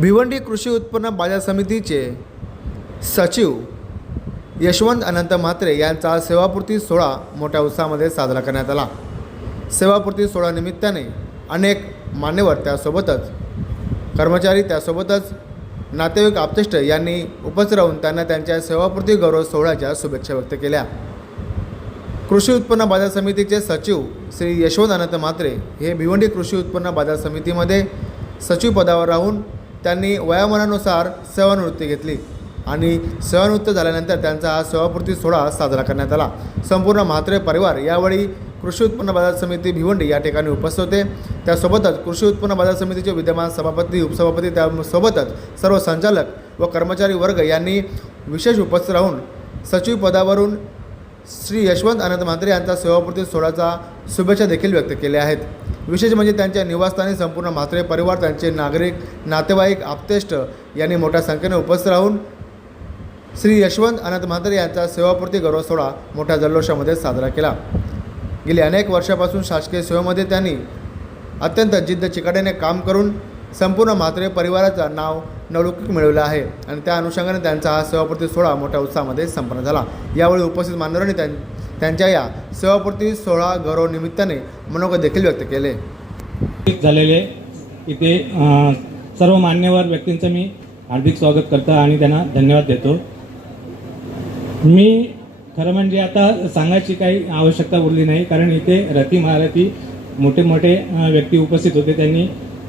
भिवंडी कृषी उत्पन्न बाजार समितीचे सचिव यशवंत अनंत म्हात्रे यांचा सेवापूर्ती सोहळा मोठ्या उत्साहामध्ये साजरा करण्यात आला. सेवापूर्ती सोहळा निमित्ताने अनेक मान्यवर त्यासोबतच कर्मचारी त्यासोबतच नातेवाईक आपतिष्ट यांनी उपस्थित राहून त्यांना त्यांच्या सेवापूर्ती गौरव सोहळ्याच्या शुभेच्छा व्यक्त केल्या. कृषी उत्पन्न बाजार समितीचे सचिव श्री यशवंत अनंत म्हात्रे हे भिवंडी कृषी उत्पन्न बाजार समितीमध्ये सचिव पदावर राहून त्यांनी वयामानानुसार सेवानिवृत्ती घेतली आणि सेवानिवृत्त झाल्यानंतर त्यांचा हा सेवापूर्ती सोहळा साजरा करण्यात आला. संपूर्ण म्हात्रे परिवार यावेळी कृषी उत्पन्न बाजार समिती भिवंडी या ठिकाणी उपस्थित होते. त्यासोबतच कृषी उत्पन्न बाजार समितीचे विद्यमान सभापती उपसभापती त्यासोबतच सर्व संचालक व कर्मचारी वर्ग यांनी विशेष उपस्थित राहून सचिव पदावरून श्री यशवंत आनंद म्हात्रे यांचा सेवापूर्ती सोहळ्याचा शुभेच्छा देखील व्यक्त केल्या आहेत. विशेष म्हणजे त्यांच्या निवासस्थानी संपूर्ण म्हात्रे परिवार त्यांचे नागरिक नातेवाईक आप्तेष्ट यांनी मोठ्या संख्येने उपस्थित राहून श्री यशवंत अनंत म्हात्रे यांचा सेवापूर्ती गौरव सोहळा मोठ्या जल्लोषामध्ये साजरा केला. गेली अनेक वर्षापासून शासकीय सेवेमध्ये त्यांनी अत्यंत जिद्द चिकाट्याने काम करून संपूर्ण म्हात्रे परिवाराचं नाव नवलौकिक मिळवलं आहे आणि त्या अनुषंगाने त्यांचा हा सेवापूर्ती सोहळा मोठ्या उत्साहामध्ये संपन्न झाला. यावेळी उपस्थित मान्यवरांनी त्यां त्यांच्या या सेवापूर्ती सोहळा गौरवनिमित्ताने मनोगत देखील व्यक्त केले. झालेले इथे सर्व मान्यवर व्यक्तींचं मी हार्दिक स्वागत करतो आणि त्यांना धन्यवाद देतो. मी खरं म्हणजे आता सांगायची काही आवश्यकता उरली नाही कारण इथे रती महारथी मोठे मोठे व्यक्ती उपस्थित होते. त्यांनी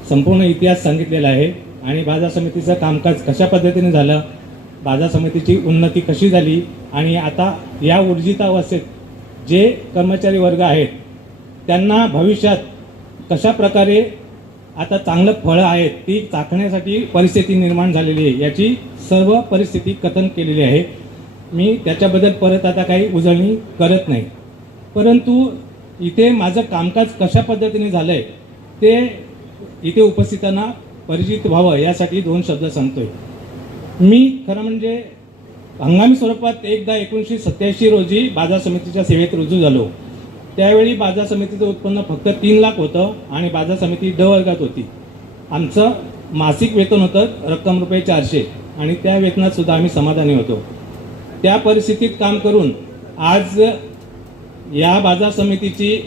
संपूर्ण इतिहास सांगितलेला आहे आणि बाजार समितीचं कामकाज कशा पद्धतीने झालं बाजार समितीची उन्नती कशी झाली आणि आता या ऊर्जितावस्थेत जे कर्मचारी वर्ग आहेत त्यांना भविष्यात कशा प्रकारे आता चांगलं फळं आहेत ती चाखण्यासाठी परिस्थिती निर्माण झालेली आहे याची सर्व परिस्थिती कथन केलेली आहे. मी त्याच्याबद्दल परत आता काही उजळणी करत नाही. परंतु इथे माझं कामकाज कशा पद्धतीने झालं आहे ते इथे उपस्थितांना परिचित व्हावं यासाठी दोन शब्द सांगतोय. मी खरं म्हणजे हंगामी स्वरूपात एकदा एकोणीसशे सत्याऐंशी रोजी बाजार समितीच्या सेवेत रुजू झालो. त्यावेळी बाजार समितीचं उत्पन्न फक्त तीन लाख होतं आणि बाजार समिती ड वर्गात होती. आमचं मासिक वेतन होतं रक्कम रुपये चारशे आणि त्या वेतनात सुद्धा आम्ही समाधानी होतो. त्या परिस्थितीत काम करून आज या बाजार समितीची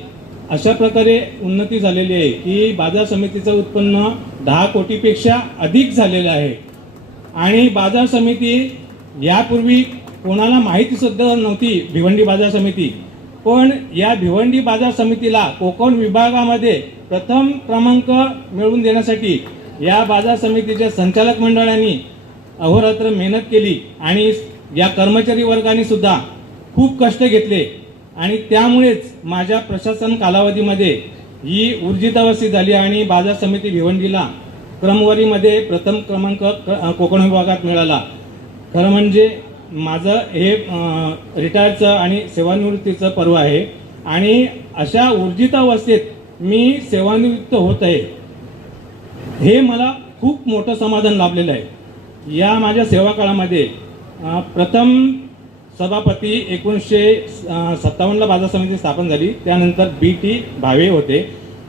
अशा प्रकारे उन्नती झालेली आहे की बाजार समितीचं उत्पन्न दहा कोटीपेक्षा अधिक झालेलं आहे. आणि बाजार समिती यापूर्वी कोणाला माहिती सुद्धा नव्हती भिवंडी बाजार समिती. पण या भिवंडी बाजार समितीला कोकण विभागामध्ये प्रथम क्रमांक मिळवून देण्यासाठी या बाजार समितीच्या संचालक मंडळांनी अहोरात्र मेहनत केली आणि या कर्मचारी वर्गाने सुद्धा खूप कष्ट घेतले. आणि त्यामुळेच माझ्या प्रशासन कालावधीमध्ये ही ऊर्जितावस्थी झाली आणि बाजार समिती भिवंडीला क्रमवारीमध्ये प्रथम क्रमांक क- कोकण विभागात मिळाला. खरं म्हणजे माझं हे रिटायरचं आणि सेवानिवृत्तीचं पर्व आहे. आणि अशा ऊर्जितावस्थेत मी सेवानिवृत्त होत आहे हे मला खूप मोठं समाधान लाभलेलं आहे. या माझ्या सेवा काळामध्ये प्रथम सभापती एकोणीसशे सत्तावन्नला बाजार समिती स्थापन झाली. त्यानंतर बी टी भावे होते.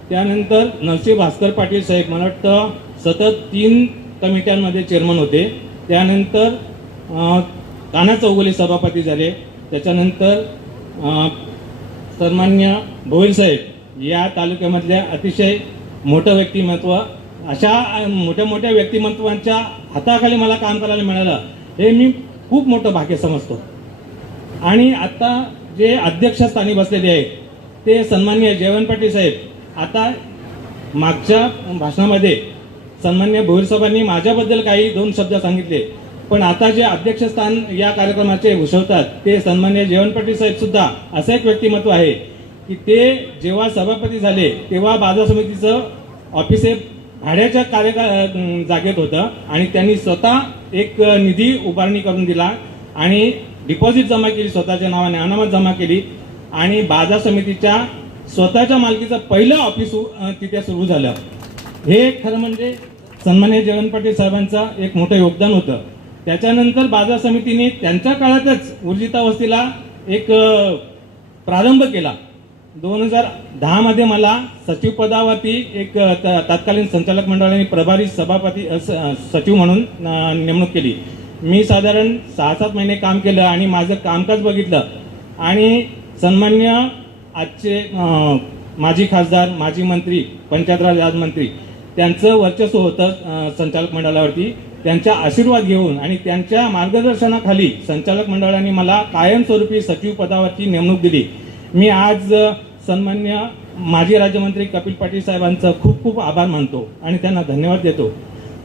त्यानंतर नरसी भास्कर पाटील साहेब मला वाटतं सतत तीन कमिट्यांमध्ये चेअरमन होते. त्यानंतर काना चौगुले सभापती झाले. त्याच्यानंतर सन्मान्य भोईर साहेब या तालुक्यामधल्या अतिशय मोठं व्यक्तिमत्व अशा मोठ्या मोठ्या व्यक्तिमत्वांच्या हाताखाली मला काम करायला मिळालं हे मी खूप मोठं भाग्य समजतो. आणि आता जे अध्यक्षस्थानी बसलेले आहेत ते सन्मान्य जयवंत पाटील साहेब. आता मागच्या भाषणामध्ये सन्मान्य भोईर साहेबांनी माझ्याबद्दल काही दोन शब्द सांगितले. पण आता जे अध्यक्षस्थान या कार्यक्रमाचे भूषवतात ते सन्मान्य जेवणपट्टी साहेब सुद्धा असं एक व्यक्तिमत्व आहे की ते जेव्हा सभापती झाले तेव्हा बाजार समितीचं ऑफिस हे भाड्याच्या कार्य जागेत होतं आणि त्यांनी स्वतः एक निधी उभारणी करून दिला आणि डिपॉझिट जमा केली स्वतःच्या नावाने अनामत जमा केली आणि बाजार समितीच्या स्वतःच्या मालकीचं पहिलं ऑफिस तिथे सुरू झालं. हे खरं म्हणजे सन्मान्य जयवंत साहेबांचं एक मोठं योगदान होतं. त्याच्यानंतर बाजार समितीने त्यांच्या काळातच ऊर्जितावस्थेला एक प्रारंभ केला. दोन हजार दहामध्ये मला सचिवपदावरती एक त- तत्कालीन संचालक मंडळाने प्रभारी सभापती सचिव म्हणून नेमणूक केली. मी साधारण सहा सात महिने काम केलं आणि माझं कामकाज बघितलं. आणि सन्मान्य आजचे माजी खासदार माजी मंत्री पंचायत राज राज्यमंत्री त्यांचं वर्चस्व होतं संचालक मंडळावरती. त्यांचा आशीर्वाद घेऊन आणि त्यांच्या मार्गदर्शनाखाली संचालक मंडळाने मला कायमस्वरूपी सचिव पदावरची नेमणूक दिली. मी आज सन्मान्य माजी राज्यमंत्री कपिल पाटील साहेबांचं खूप खूप आभार मानतो आणि त्यांना धन्यवाद देतो.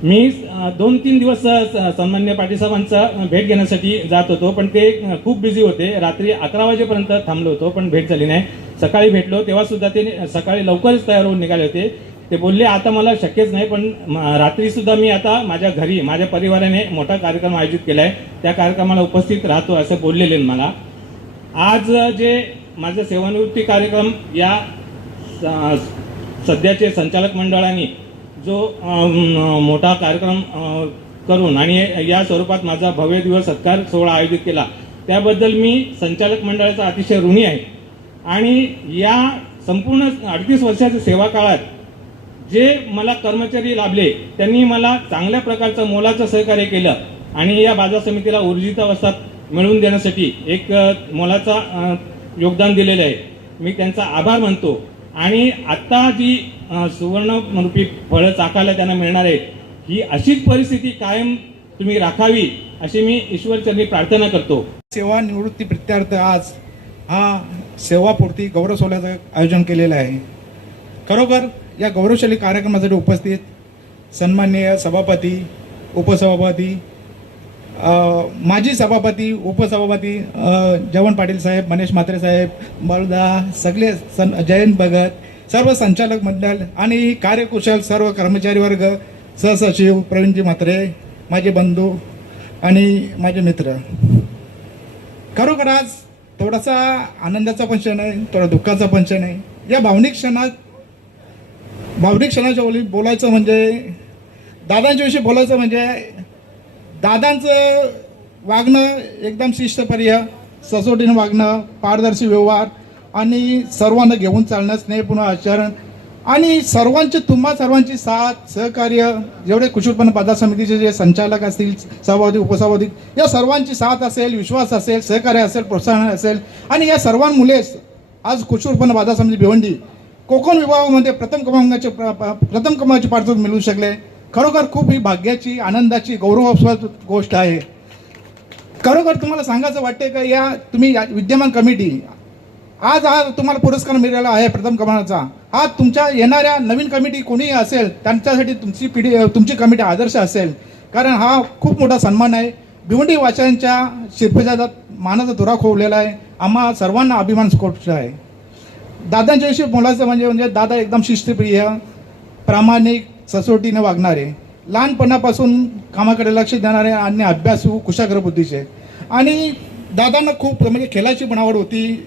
मी दोन तीन दिवस स- सन्मान्य पाटील साहेबांचा भेट घेण्यासाठी जात होतो पण ते खूप बिझी होते. रात्री अकरा वाजेपर्यंत थांबलो होतो पण भेट झाली नाही. सकाळी भेटलो तेव्हा सुद्धा ते सकाळी लवकरच तयार होऊन निघाले होते. ते बोलले आता मला शक्यच नाही पण म, रात्री सुद्धा मी आता माझ्या घरी माझ्या परिवाराने मोठा कार्यक्रम आयोजित केला आहे त्या कार्यक्रमाला उपस्थित राहतो असं बोललेले मला. आज जे माझं सेवानिवृत्ती कार्यक्रम या स- सध्याचे संचालक मंडळाने जो मोठा कार्यक्रम करून आणि या स्वरूपात माझा भव्य दिवस सत्कार सोहळा आयोजित केला त्याबद्दल मी संचालक मंडळाचा अतिशय ऋणी आहे. आणि या संपूर्ण अडतीस वर्षाच्या सेवा काळात जे मला कर्मचारी लाभले त्यांनी मला चांगल्या प्रकारचं मोलाचं सहकार्य केलं आणि या बाजार समितीला ऊर्जितावस्था मिळवून देण्यासाठी एक मोलाचा योगदान दिलेलं आहे. मी त्यांचा आभार मानतो. आणि आत्ता जी सुवर्णरूपी फळं चाकायला त्यांना मिळणार आहे ही अशीच परिस्थिती कायम तुम्ही राखावी अशी मी ईश्वरचरणी प्रार्थना करतो. सेवा निवृत्ती प्रत्यर्थ आज हा सेवापूर्ती गौरव सोहळ्याचं आयोजन केलेलं आहे. खरोखर या गौरवशाली कार्यक्रमासाठी उपस्थित सन्माननीय सभापती उपसभापती माजी सभापती उपसभापती जवन पाटील साहेब मनेश म्हात्रे साहेब बलदा सगळे सन जयंत भगत सर्व संचालक मंडळ आणि कार्यकुशल सर्व कर्मचारी वर्ग सहसचिव प्रवीणजी म्हात्रे माझे बंधू आणि माझे मित्र. खरोखर आज थोडासा आनंदाचा पण क्षण आहे थोडा दुःखाचा पण क्षण आहे. या भावनिक क्षणात भावनिक क्षणाच्या ओली बोलायचं म्हणजे दादांच्या विषयी बोलायचं म्हणजे दादांचं वागणं एकदम शिष्टपर्य ससोटीनं वागणं पारदर्शी व्यवहार आणि सर्वांना घेऊन चालणं स्नेहपूर्ण आचरण आणि सर्वांची तुम्हा सर्वांची साथ सहकार्य जेवढे कृषी उत्पन्न बाजार समितीचे जे संचालक असतील सभापती उपसभापती या सर्वांची साथ असेल विश्वास असेल सहकार्य असेल प्रोत्साहन असेल आणि या सर्वांमुळेच आज कृषी उत्पन्न बाजार समिती भिवंडी कोकण विभागामध्ये प्रथम क्रमांकाचे प्र- प- प्रथम क्रमांकाचे पारितोषिक मिळू शकले. खरोखर खूप ही भाग्याची आनंदाची गौरवास्पद गोष्ट आहे. खरोखर तुम्हाला सांगायचं वाटते का या तुम्ही या विद्यमान कमिटी आज हा तुम्हाला पुरस्कार मिळाला आहे प्रथम क्रमांकाचा. हा तुमच्या येणाऱ्या नवीन कमिटी कोणीही असेल त्यांच्यासाठी तुमची पिढी तुमची कमिटी आदर्श असेल. कारण हा खूप मोठा सन्मान आहे. भिवंडी वाचनांच्या शिरपेचा मानाचा धुरा खोवलेला आहे. आम्हा सर्वांना अभिमान गोष्ट आहे दादांच्या विषयी बोलायचं म्हणजे म्हणजे दादा एकदम शिस्तप्रिय प्रामाणिक ससोटीने वागणारे लहानपणापासून कामाकडे लक्ष देणारे आणि अभ्यासू कुशाग्र बुद्धीचे आणि दादांना खूप म्हणजे खेळाची पण आवड होती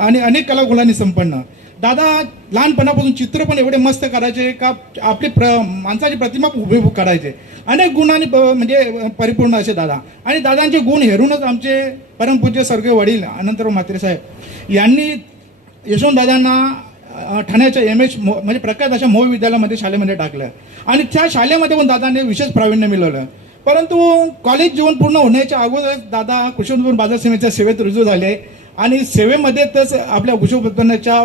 आणि अनेक कलागुणांनी संपन्न. दादा लहानपणापासून चित्र पण एवढे मस्त करायचे का आपली प्र माणसाची प्रतिमा उभी करायचे. अनेक गुणांनी प- म्हणजे परिपूर्ण असे दादा. आणि दादांचे गुण हेरूनच आमचे परमपूज्य स्वर्गीय वडील अनंतराव म्हात्रे साहेब यांनी यशवंतदादांना ठाण्याच्या एम एच म्हणजे प्रकाश अशा मोह विद्यालयामध्ये शाळेमध्ये टाकलं. आणि त्या शाळेमध्ये पण दादाने विशेष प्रावीण्य मिळवलं. परंतु कॉलेज जीवन पूर्ण होण्याच्या अगोदर दादा कृषी बाजार समितीच्या सेवेत रुजू झाले. आणि सेवेमध्ये तच आपल्या कृषी उत्पन्नाच्या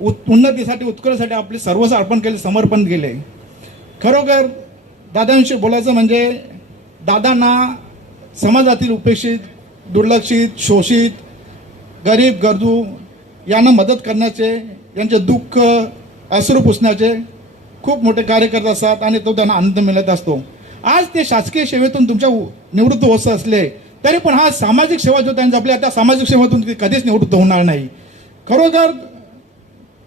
उन्नतीसाठी उत्कर्षासाठी आपले सर्वस्व अर्पण केले समर्पण केले. खरोखर दादांविषयी बोलायचं म्हणजे दादांना समाजातील उपेक्षित दुर्लक्षित शोषित गरीब गरजू यांना मदत करण्याचे यांचे दुःख अश्रू पुसण्याचे खूप मोठे कार्य करत असतात आणि तो त्यांना आनंद मिळत असतो. आज ते शासकीय सेवेतून तुमच्या निवृत्त होत असले तरी पण हा सामाजिक सेवा जो त्यांनी जपली त्या सामाजिक सेवेतून कधीच निवृत्त होणार नाही. खरोखर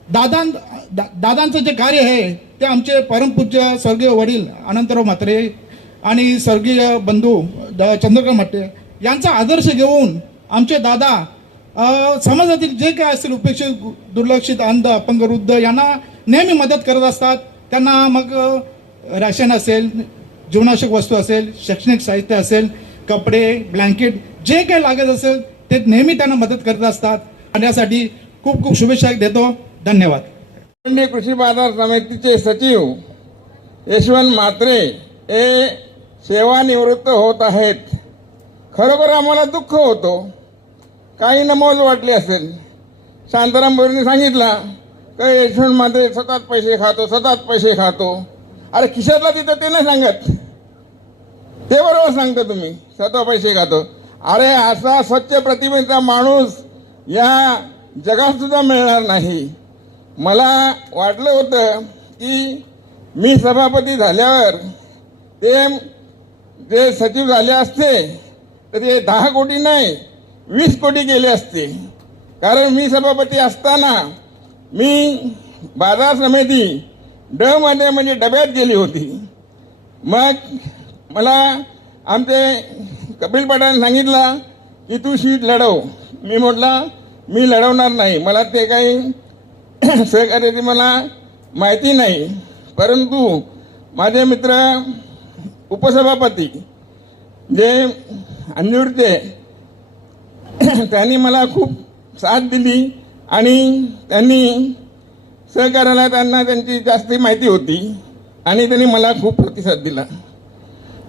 दादां दा, दादांचं जे कार्य आहे ते आमचे परमपूज्य स्वर्गीय वडील अनंतराव म्हात्रे आणि स्वर्गीय बंधू द- चंद्रकांत म्हात्रे यांचा आदर्श घेऊन आमचे दादा समाजातील जे काय असतील उपेक्षित दुर्लक्षित अंध अपंग वृद्ध यांना नेहमी मदत करत असतात. त्यांना मग राशन असेल जीवनावश्यक वस्तू असेल शैक्षणिक साहित्य असेल कपडे ब्लँकेट जे काही लागत असेल ते नेहमी त्यांना मदत करत असतात. आणि यासाठी खूप खूप शुभेच्छा देतो. धन्यवाद. मी कृषी बाजार समितीचे सचिव यशवंत म्हात्रे हे सेवानिवृत्त होत आहेत. खरोखर आम्हाला दुःख होतो. काही नमोज वाटली असेल. शांताराम बोरीने सांगितला का यशवंत म्हात्रे सतत पैसे खातो सतत पैसे खातो. अरे खिशातला तिथं ते नाही सांगत. ते बरोबर सांगता तुम्ही. स्वतः पैसे खातो. अरे असा स्वच्छ प्रतिमेचा माणूस या जगात सुद्धा मिळणार नाही. मला वाटलं होतं की मी सभापती झाल्यावर ते जे सचिव झाले असते तर ते दहा कोटी नाही वीस कोटी गेले असते. कारण मी सभापती असताना मी बाजार समिती ड मध्ये म्हणजे डब्यात गेली होती. मग मला आमचे कपिल पाटाने सांगितला की तू सीट लढव. मी म्हटला मी लढवणार नाही. मला ते काही सहकार्याची मला माहिती नाही. परंतु माझे मित्र उपसभापती जे अंजूरचे त्यांनी मला खूप साथ दिली आणि त्यांनी सहकार्याला त्यांना त्यांची जास्त माहिती होती आणि त्यांनी मला खूप प्रतिसाद दिला.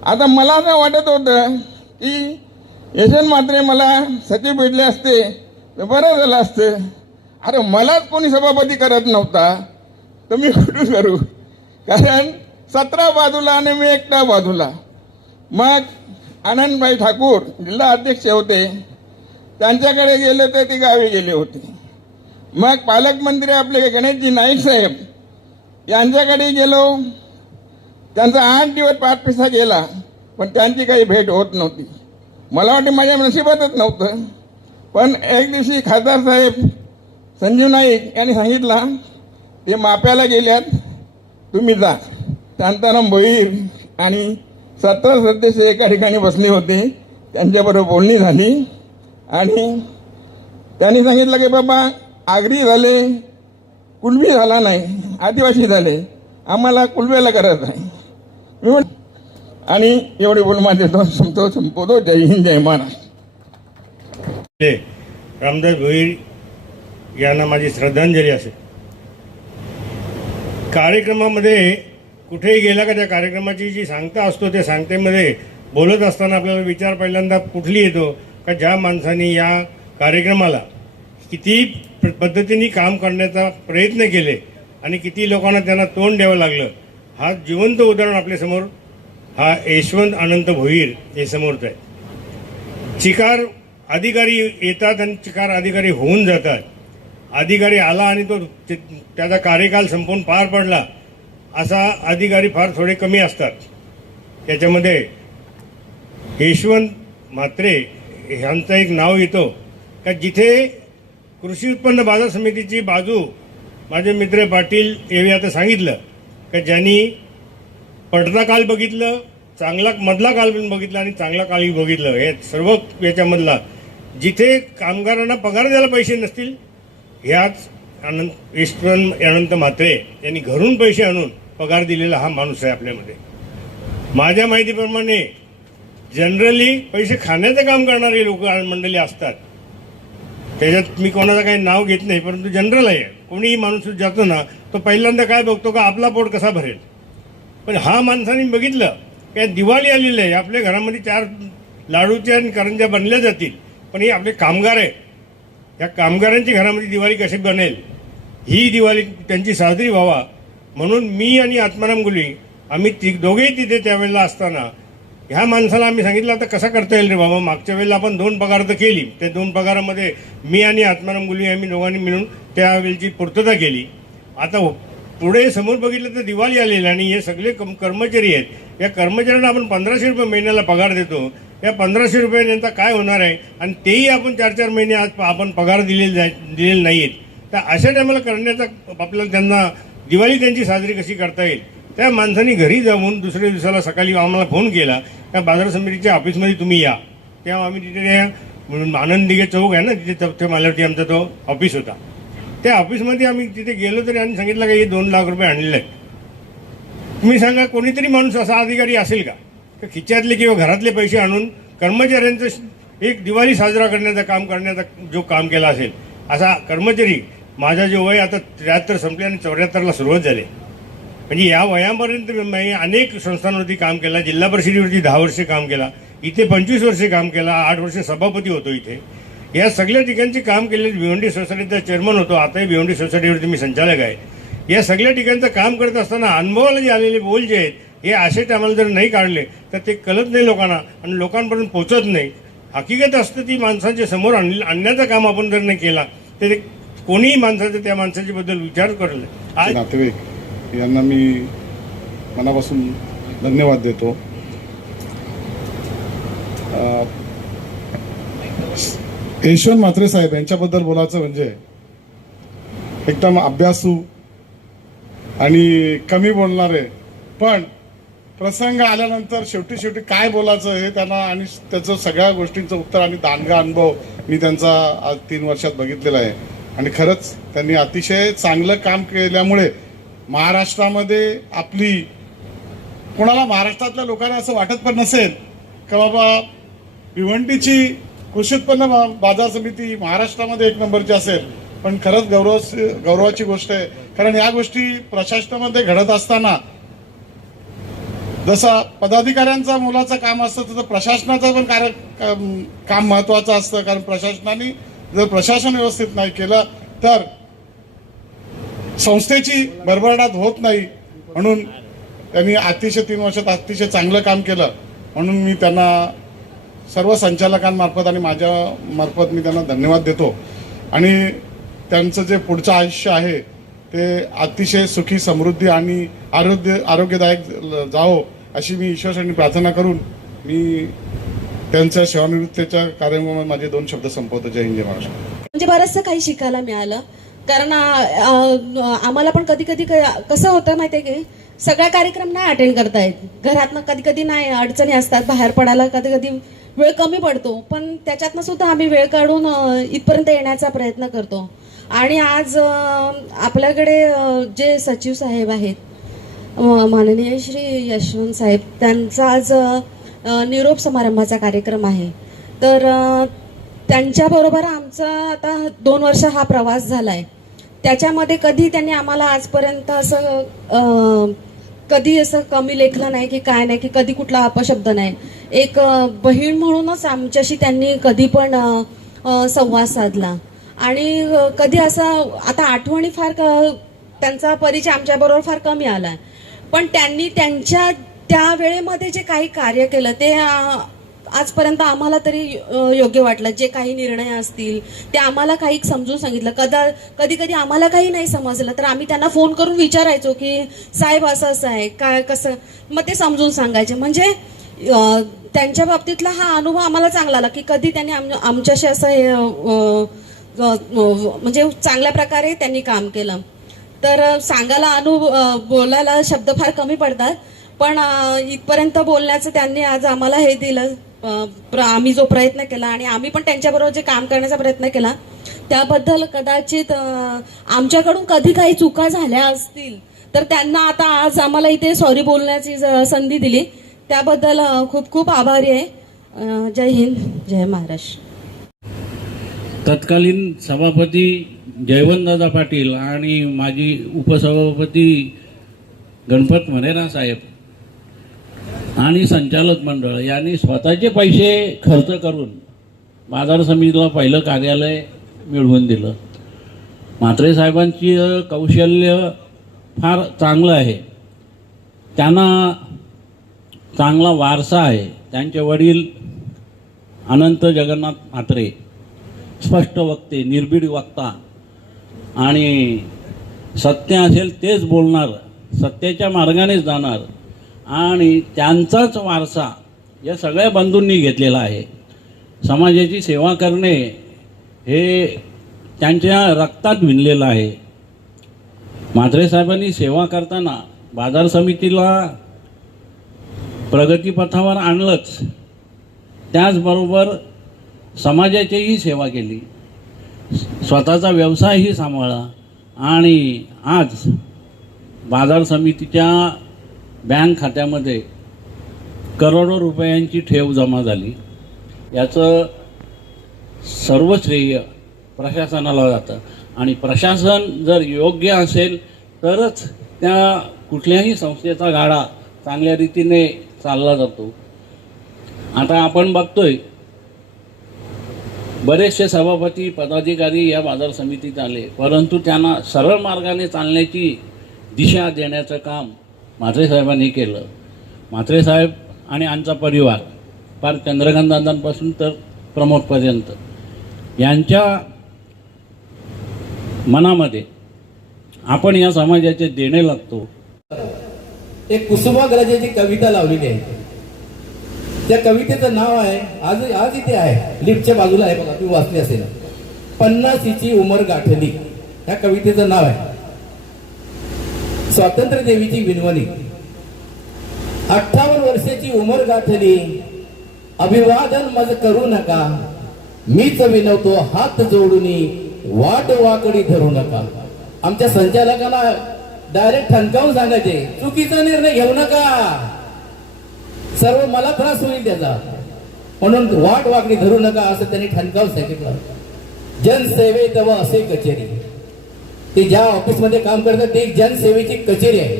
आता मला असं वाटत होतं की यशवंत मात्रे मला सचिव भेटले असते तर बरं झालं असतं. अरे मलाच कोणी सभापती करत नव्हता. तर मी कुठून करू? कारण सतरा बाजूला आणि मी एकटा बाजूला. मग आनंदभाई ठाकूर जिल्हा अध्यक्ष होते. त्यांच्याकडे गेले तर ती गावी गेले होते. मग पालकमंत्री आपले गणेशजी नाईक साहेब यांच्याकडे गेलो. त्यांचा आठ दिवस पाठपिसा गेला पण त्यांची काही भेट होत नव्हती. मला वाटते माझ्या नशिबातच नव्हतं. पण एक दिवशी खासदार साहेब संजीव नाईक यांनी सांगितला ते माप्याला गेल्यात तुम्ही जा. शांताराम भोईर आणि सतरा सदस्य एका ठिकाणी बसले होते. त्यांच्याबरोबर बोलणी झाली. आणि त्यांनी सांगितलं की बाबा आगरी झाले कुलबी झाला नाही आदिवासी झाले आम्हाला कुलब्याला करत नाही. मी म्हण आणि एवढे बोल माझे दोन संपतो संपवतो जय हिंद जय महाराष्ट्र. रामदास भोईर यांना माझी श्रद्धांजली असेल. कार्यक्रमामध्ये कुठेही गेला का त्या कार्यक्रमाची जी सांगता असतो त्या सांगतेमध्ये बोलत असताना आपल्याला विचार पहिल्यांदा कुठली येतो का ज्या माणसाने या कार्यक्रमाला किती प- पद्धतीने काम करण्याचा प्रयत्न केले आणि किती लोकांना त्यांना तोंड द्यावं लागलं हा जिवंत उदाहरण आपल्यासमोर हा यशवंत अनंत भोईर हे समोरच आहे. चिकार अधिकारी येतात आणि चिकार अधिकारी होऊन जातात. अधिकारी आला आणि तो त्याचा कार्यकाल संपून पार पडला असा अधिकारी फार थोडे कमी असतात. त्याच्यामध्ये यशवंत म्हात्रे ह्यांचं एक नाव येतो. का जिथे कृषी उत्पन्न बाजार समितीची बाजू माझे मित्र पाटील यांनी आता सांगितलं का ज्यांनी पडता काल बघितलं चांगला मधला काल पण बघितला आणि चांगला काळही बघितलं. हे सर्व याच्यामधला. जिथे कामगारांना पगार द्यायला पैसे नसतील ह्याच अनंत यशवंत अनंत म्हात्रे यांनी घरून पैसे आणून पगार दिलेला हा माणूस आहे आपल्यामध्ये. माझ्या माहितीप्रमाणे जनरली पैसे खाण्याचं काम करणारे लोक मंडळी असतात. त्याच्यात मी कोणाचं काही नाव घेत नाही परंतु जनरल आहे. कोणीही माणूस जातो ना तो पहिल्यांदा काय बघतो का आपला पोट कसा भरेल? पण हा माणसाने बघितलं की दिवाळी आलेली आहे आपल्या घरामध्ये चार लाडूच्या आणि करंज्या बनल्या जातील पण हे आपले कामगार आहे या कामगारांची घरामध्ये दिवाळी कशी बनेल? ही दिवाळी त्यांची साजरी व्हावा. म्हणून मी आणि आत्माराम गुली आम्ही ती दोघेही तिथे त्यावेळेला असताना ह्या माणसाला आम्ही सांगितलं आता कसा करता येईल रे बाबा? मागच्या वेळेला आपण दोन पगार तर केली. त्या दोन पगारामध्ये मी आणि आत्माराम गुली आम्ही दोघांनी मिळून त्यावेळेची पूर्तता केली. आता हो, पुढे समोर बघितलं तर दिवाळी आलेली आणि हे सगळे कम कर्मचारी आहेत. या कर्मचाऱ्यांना आपण पंधराशे रुपये महिन्याला पगार देतो. या पंधराशे रुपये त्यांचा काय होणार आहे? आणि तेही आपण चार चार महिने आज आपण पगार दिलेले जाय- दिलेले आहेत तर अशा टायमाला करण्याचा आपल्याला त्यांना दिवाळी त्यांची साजरी कशी करता येईल? त्या माणसाने घरी जाऊन दुसऱ्या दिवसाला सकाळी आम्हाला फोन केला त्या बाजार समितीच्या ऑफिसमध्ये तुम्ही या. तेव्हा आम्ही तिथे त्या आनंद दिघे चौक आहे ना तिथे चौथ्या माल्यावरती आमचा तो ऑफिस होता. त्या ऑफिसमध्ये आम्ही तिथे गेलो तरी आणि सांगितलं का हे दोन लाख रुपये आणलेले आहेत. तुम्ही सांगा कोणीतरी माणूस असा अधिकारी असेल का? का खिच्यातले किंवा घरातले पैसे आणून कर्मचाऱ्यांचं एक दिवाळी साजरा करण्याचं काम करण्याचा जो काम केला असेल असा कर्मचारी माझा जे वय आता त्र्याहत्तर संपले आणि चौऱ्याहत्तरला सुरुवात झाली. म्हणजे या वयापर्यंत मी अनेक संस्थांवरती काम केला जिल्हा परिषदेवरती दहा वर्षे काम केला इथे पंचवीस वर्षे काम केला आठ वर्षे सभापती होतो इथे. या सगळ्या ठिकाणचे काम केले भिवंडी सोसायटीचा चेअरमन होतो आताही भिवंडी सोसायटीवरती मी संचालक आहे. या सगळ्या ठिकाणचं काम करत असताना अनुभवाला जे आलेले बोल जे आहेत हे असे टायमाला जर नाही काढले तर ते कळत नाही लोकांना आणि लोकांपर्यंत पोचत नाही. हकीकत असतं ती माणसांच्या समोर आण आणण्याचं काम आपण जर नाही केला तर कोणीही माणसाचं त्या माणसाच्या बद्दल विचार करलं. आज नातेवाईक. यांना मी मनापासून धन्यवाद देतो. यशवंत म्हात्रे साहेब यांच्याबद्दल बोलायचं म्हणजे एकदम अभ्यासू आणि कमी बोलणारे पण प्रसंग आल्यानंतर शेवटी शेवटी काय बोलायचं हे त्यांना आणि त्याचं सगळ्या गोष्टींचं उत्तर आणि दांडगा अनुभव मी त्यांचा आज तीन वर्षात बघितलेला आहे. आणि खरंच त्यांनी अतिशय चांगलं काम केल्यामुळे महाराष्ट्रामध्ये आपली कोणाला महाराष्ट्रातल्या लोकांना असं वाटत पण नसेल का बाबा भिवंडीची कृषी उत्पन्न बाजार समिती महाराष्ट्रामध्ये एक नंबरची असेल. पण खरंच गौरव गौरवाची गोष्ट आहे. कारण या गोष्टी प्रशासनामध्ये घडत असताना जसा पदाधिकाऱ्यांचा मुलाचं काम असतं तसं प्रशासनाचं पण कार्य काम- काम महत्वाचं असतं. कारण प्रशासनाने जर प्रशासन व्यवस्थित नाही केलं तर संस्थेची भरभराट होत नाही म्हणून त्यांनी अतिशय तीन वर्षात अतिशय चांगलं काम केलं म्हणून मी त्यांना सर्व संचालकांमार्फत आणि माझ्या मार्फत मी त्यांना धन्यवाद देतो. आणि त्यांचं जे पुढचं आयुष्य आहे ते अतिशय सुखी समृद्धी आणि आरोग्य आरोग्यदायक जावो अशी मी ईश्वरांनी प्रार्थना करून मी त्यांच्या सेवानिवृत्तीच्या कार्यक्रमात माझे दोन शब्द संपवतो. जय हिंद जय महाराष्ट्र. म्हणजे बरंचसं काही शिकायला मिळालं. कारण आम्हाला पण कधी कधी कसं होतं माहितीये की सगळा कार्यक्रम नाही अटेंड करता येत घरातनं कधी कधी नाही अडचणी असतात बाहेर पडायला कधी कधी वेळ कमी पडतो. पण त्याच्यातनं सुद्धा आम्ही वेळ काढून इथपर्यंत येण्याचा प्रयत्न करतो. आणि आज आपल्याकडे जे सचिव साहेब आहेत माननीय श्री यशवंत साहेब त्यांचा आज निरोप समारंभाचा कार्यक्रम आहे. तर त्यांच्याबरोबर आमचा आता दोन वर्ष हा प्रवास झाला आहे त्याच्यामध्ये कधी त्यांनी आम्हाला आजपर्यंत असं कधी असं कमी लेखलं नाही की काय नाही की कधी कुठला अपशब्द नाही. एक बहीण म्हणूनच आमच्याशी त्यांनी कधी पण संवाद साधला. आणि कधी असं आता आठवणी फार क- त्यांचा परिचय आमच्याबरोबर फार कमी आला पण त्यांनी त्यांच्या त्या वेळेमध्ये जे काही कार्य केलं ते आजपर्यंत आम्हाला तरी योग्य वाटलं. जे काही निर्णय असतील ते आम्हाला काही समजून सांगितलं. कदा कधी कधी आम्हाला काही नाही समजलं तर आम्ही त्यांना फोन करून विचारायचो की साहेब असं असं आहे. काय कसं? मग ते समजून सांगायचे. म्हणजे त्यांच्या बाबतीतला हा अनुभव आम्हाला चांगला आला की कधी त्यांनी आम- आमच्याशी असं हे, म्हणजे चांगल्या प्रकारे त्यांनी काम केलं. तर सांगायला अनुभव बोलायला शब्द फार कमी पडतात. पण इथपर्यंत बोलण्याचं त्यांनी आज आम्हाला हे दिलं. प्र- आम्ही जो प्रयत्न केला आणि आम्ही पण त्यांच्याबरोबर जे काम करण्याचा प्रयत्न केला त्याबद्दल कदाचित आमच्याकडून कधी काही चुका झाल्या असतील तर त्यांना आता आज आम्हाला इथे सॉरी बोलण्याची संधी दिली. त्याबद्दल खूप खूप आभारी आहे. जय हिंद जय महाराष्ट्र. तत्कालीन सभापती जयवंतदादा पाटील आणि माजी उपसभापती गणपत मनेरा साहेब आणि संचालक मंडळ यांनी स्वतःचे पैसे खर्च करून बाजार समितीला पहिलं कार्यालय मिळवून दिलं. म्हात्रे साहेबांची कौशल्य फार चांगलं आहे. त्यांना चांगला वारसा आहे. त्यांचे वडील अनंत जगन्नाथ म्हात्रे स्पष्ट वक्ते निर्भीड वक्ता आणि सत्य असेल तेच बोलणार सत्याच्या मार्गानेच जाणार आणि त्यांचाच वारसा या सगळ्या बंधूंनी घेतलेला आहे. समाजाची सेवा करणे हे त्यांच्या रक्तात विणलेलं आहे. म्हात्रे साहेबांनी सेवा करताना बाजार समितीला प्रगतीपथावर आणलंच. त्याचबरोबर समाजाचीही सेवा केली. स्वतःचा व्यवसायही सांभाळला आणि आज बाजार समितीच्या बँक खात्यामध्ये करोडो रुपयांची ठेव जमा झाली. याचं सर्व श्रेय प्रशासनाला जातं. आणि प्रशासन जर योग्य असेल तरच त्या कुठल्याही संस्थेचा गाडा चांगल्या रीतीने चालला जातो. आता आपण बघतोय बरेचसे सभापती पदाधिकारी या बाजार समितीत आले परंतु त्यांना सरळ मार्गाने चालण्याची दिशा देण्याचं काम म्हात्रे साहेबांनी केलं. म्हात्रे साहेब आणि आमचा परिवार फार चंद्रकांतदादांपासून तर प्रमोदपर्यंत यांच्या मनामध्ये आपण या समाजाचे देणे लागतो. एक कुसुमाग्रजाची कविता लावलेली आहे. त्या कवितेचं नाव आहे आज आज इथे आहे. लिफ्टच्या बाजूला आहे बघा तुम्ही वाचली असेल. पन्नासीची उमर गाठली. ह्या कवितेचं नाव आहे. स्वातंत्र्य देवीची विनवणी. अठ्ठावन्न वर्षाची उमर गाठली. अभिवादन मज करू नका. मीच विनवतो हात जोडून वाट वाकडी धरू नका. आमच्या संचालकांना डायरेक्ट ठणकावून सांगायचे चुकीचा निर्णय घेऊ नका. सर्व मला त्रास होईल त्याचा. म्हणून वाट वाकडी धरू नका असं त्यांनी ठणकावून सांगितलं. जनसेवेत व असे कचेरी. ते ज्या ऑफिसमध्ये काम करतात ते जनसेवेची कचेरी आहे.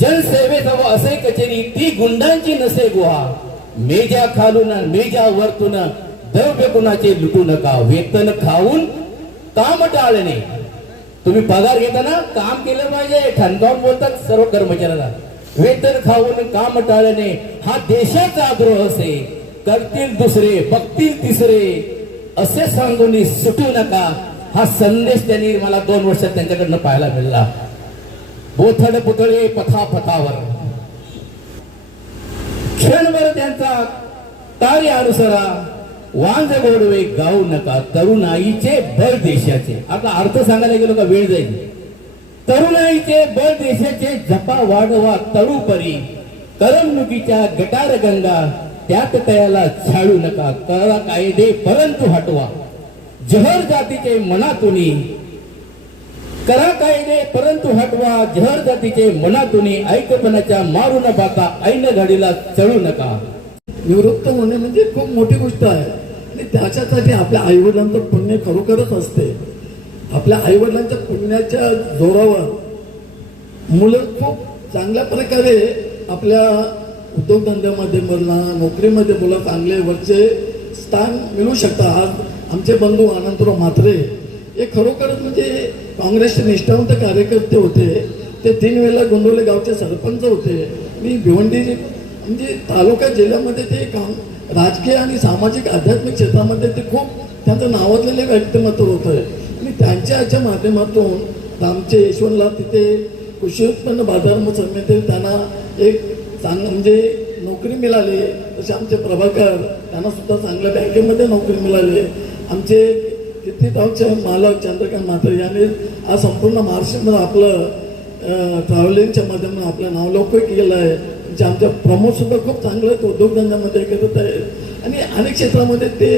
जनसेवेचा व असे कचेरी ती गुंडांची नसे गुहा मेजा खालून मेजा वरतून द्रव्य कुणाचे लुटू नका. वेतन खाऊन काम टाळणे. तुम्ही पगार घेताना काम केलं पाहिजे. ठणकावून बोलतात सर्व कर्मचाऱ्यांना वेतन खाऊन काम टाळणे हा देशाचा आग्रह असे करतील दुसरे बघतील तिसरे. असे सांगून सुटू नका. हा संदेश त्यांनी मला दोन वर्षात त्यांच्याकडनं पाहायला मिळला. बोथड पुतळे पथा पथावर क्षणभर त्यांचा कार्य अनुसरा. वांज गोडवे गाऊ नका तरुणाईचे बळ देशाचे. आता अर्थ सांगायला गेलो का वेळ जाईल. तरुणाईचे बळ देशाचे जपा वाढवा तळूपरी करमणुकीच्या गटार गंगा त्यात तयाला छाळू नका करा कायदे परंतु हटवा. जहर जातीचे मनातून करा कायदे परंतु हटवा. जहर जातीचे मनातून ऐकपणाच्या मारू न पाहता ऐन घडीला चळू नका. निवृत्त होणे म्हणजे खूप मोठी गोष्ट आहे. आणि त्याच्यासाठी आपल्या आईवडिलांचं पुण्य खरोखरच असते. आपल्या आईवडिलांच्या पुण्याच्या जोरावर मुलं खूप चांगल्या प्रकारे आपल्या उद्योगधंद्यामध्ये म्हणा नोकरीमध्ये मुलं चांगले वरचे स्थान मिळू शकतात. आज आमचे बंधू आनंदराव म्हात्रे हे खरोखरच म्हणजे काँग्रेसचे निष्ठावंत कार्यकर्ते होते. ते तीन वेळेला गोंदवले गावचे सरपंच होते. मी भिवंडी म्हणजे तालुका जिल्ह्यामध्ये ते काम राजकीय आणि सामाजिक आध्यात्मिक क्षेत्रामध्ये ते खूप त्यांचं नावाजलेले व्यक्तिमत्व होतं. आणि त्यांच्या याच्या माध्यमातून आमचे यशवंतला तिथे कृषी उत्पन्न बाजार समितीत त्यांना एक चांग म्हणजे नोकरी मिळाली. तसे आमचे प्रभाकर त्यांना सुद्धा चांगल्या बँकेमध्ये नोकरी मिळाली. आमचे किती मालक चंद्रकांत म्हात्रे यांनी आज संपूर्ण महाराष्ट्रामध्ये आपलं ट्रॅव्हलिंगच्या माध्यमातून आपलं नाव लौकिक केलं आहे. म्हणजे आमच्या प्रमोदसुद्धा खूप चांगलं आहेत उद्योगधंद्यामध्ये करत आहे. आणि अनेक क्षेत्रामध्ये ते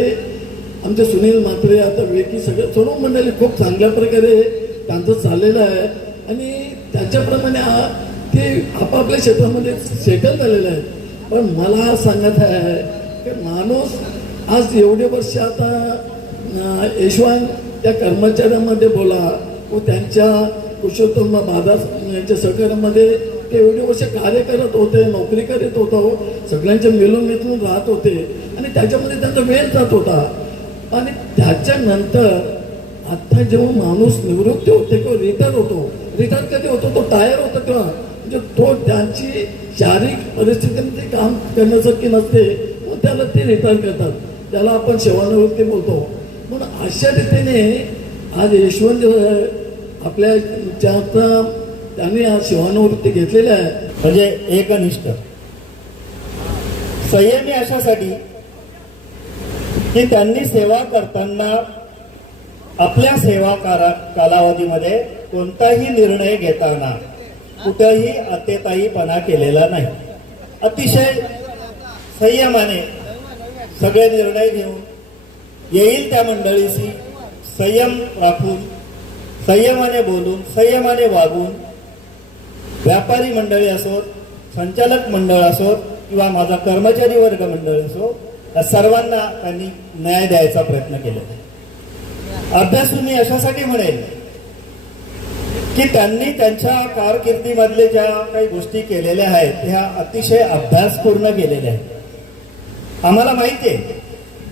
आमचे सुनील म्हात्रे आता वेकी सगळे सर्व मंडळी खूप चांगल्या प्रकारे त्यांचं चाललेलं आहे. आणि त्याच्याप्रमाणे ते आपापल्या क्षेत्रामध्ये सेटल झालेलं आहे. पण मला आज सांगत आहे की माणूस आज एवढे वर्ष आता यशवान यशवंत त्या कर्मचाऱ्यांमध्ये बोला. व त्यांच्या पुरुषोत्तम बाधा यांच्या सहकार्यामध्ये ते एवढे वर्ष कार्य करत होते नोकरी करत होतो सगळ्यांच्या मिळून मिळून राहत होते. आणि त्याच्यामध्ये त्यांचा वेळ जात होता. आणि त्याच्यानंतर आता जेव्हा माणूस निवृत्ती होते किंवा रिटायर होतो रिटायर कधी होतो तो टायर होतो किंवा? म्हणजे तो त्यांची शारीरिक परिस्थितीमध्ये काम करण्यासारखी नसते मग त्याला ते रिटायर करतात. त्याला आपण सेवानिवृत्ती बोलतो. म्हणून अशा रीतीने आज यशवंत आपल्या त्यांनी आज शिवानवृत्ती घेतलेल्या आहे म्हणजे एकनिष्ठ. संयमी अशासाठी की त्यांनी सेवा करताना आपल्या सेवा कारा कालावधीमध्ये कोणताही निर्णय घेताना कुठंही अत्यताईपणा केलेला नाही. अतिशय संयमाने सगळे निर्णय घेऊन येईल त्या मंडळीशी. संयम राखून संयमाने बोलून संयमाने वागून व्यापारी मंडळी असोत संचालक मंडळ असोत किंवा माझा कर्मचारी वर्ग मंडळ असो या सर्वांना त्यांनी न्याय द्यायचा प्रयत्न केला आहे. अभ्यासून मी अशासाठी म्हणेन की त्यांनी त्यांच्या कारकिर्दीमधले ज्या काही गोष्टी केलेल्या आहेत ह्या अतिशय अभ्यासपूर्ण केलेल्या आहेत. आम्हाला माहिती आहे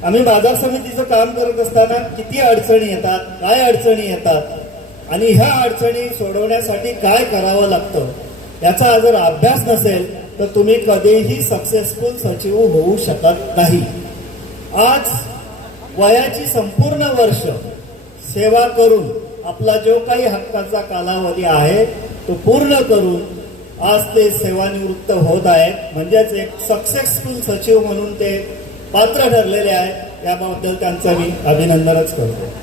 आम्ही बाजार समितीचं काम करत असताना किती अडचणी येतात काय अडचणी येतात आणि ह्या अडचणी सोडवण्यासाठी काय करावं लागतं याचा जर अभ्यास नसेल तर तुम्ही कधीही सक्सेसफुल सचिव होऊ शकत नाही. आज वयाची संपूर्ण वर्ष सेवा करून आपला जो काही हक्काचा कालावधी आहे तो पूर्ण करून आज ते सेवानिवृत्त होत आहेत म्हणजेच एक सक्सेसफुल सचिव म्हणून ते पात्र ठरलेले आहे. याबद्दल त्यांचं मी अभिनंदनच करतो.